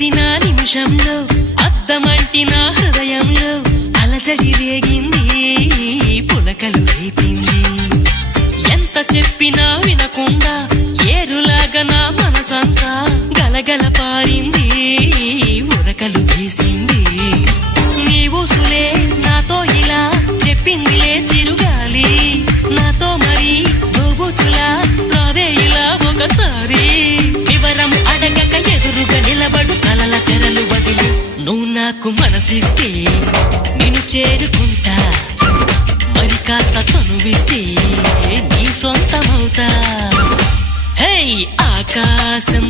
చూసిన నిమిషంలో అద్దమంటి నా హృదయంలో అలజడి రేగింది, పులకలు రేపింది. ఎంత చెప్పినా వినకుండా ఏరులాగా నా మనసంతా గలగల పారింది, ఉరకలు వేసింది. నీ ఊసులే నాతో ఇలా చెప్పిందిలే చిరుగాలి, నాతో మరి దోబూచులా రావే ఇలా ఒకసారి. వివరం అడగక ఎదురుగా నిలబడు కలల తెరలు వదిలి, నువ్వు నాకు మనసిస్తే నిన్ను చేరుకుంటా, మరి కాస్త చనువిస్తే నీ సొంతమవుతా. హే ఆకాశం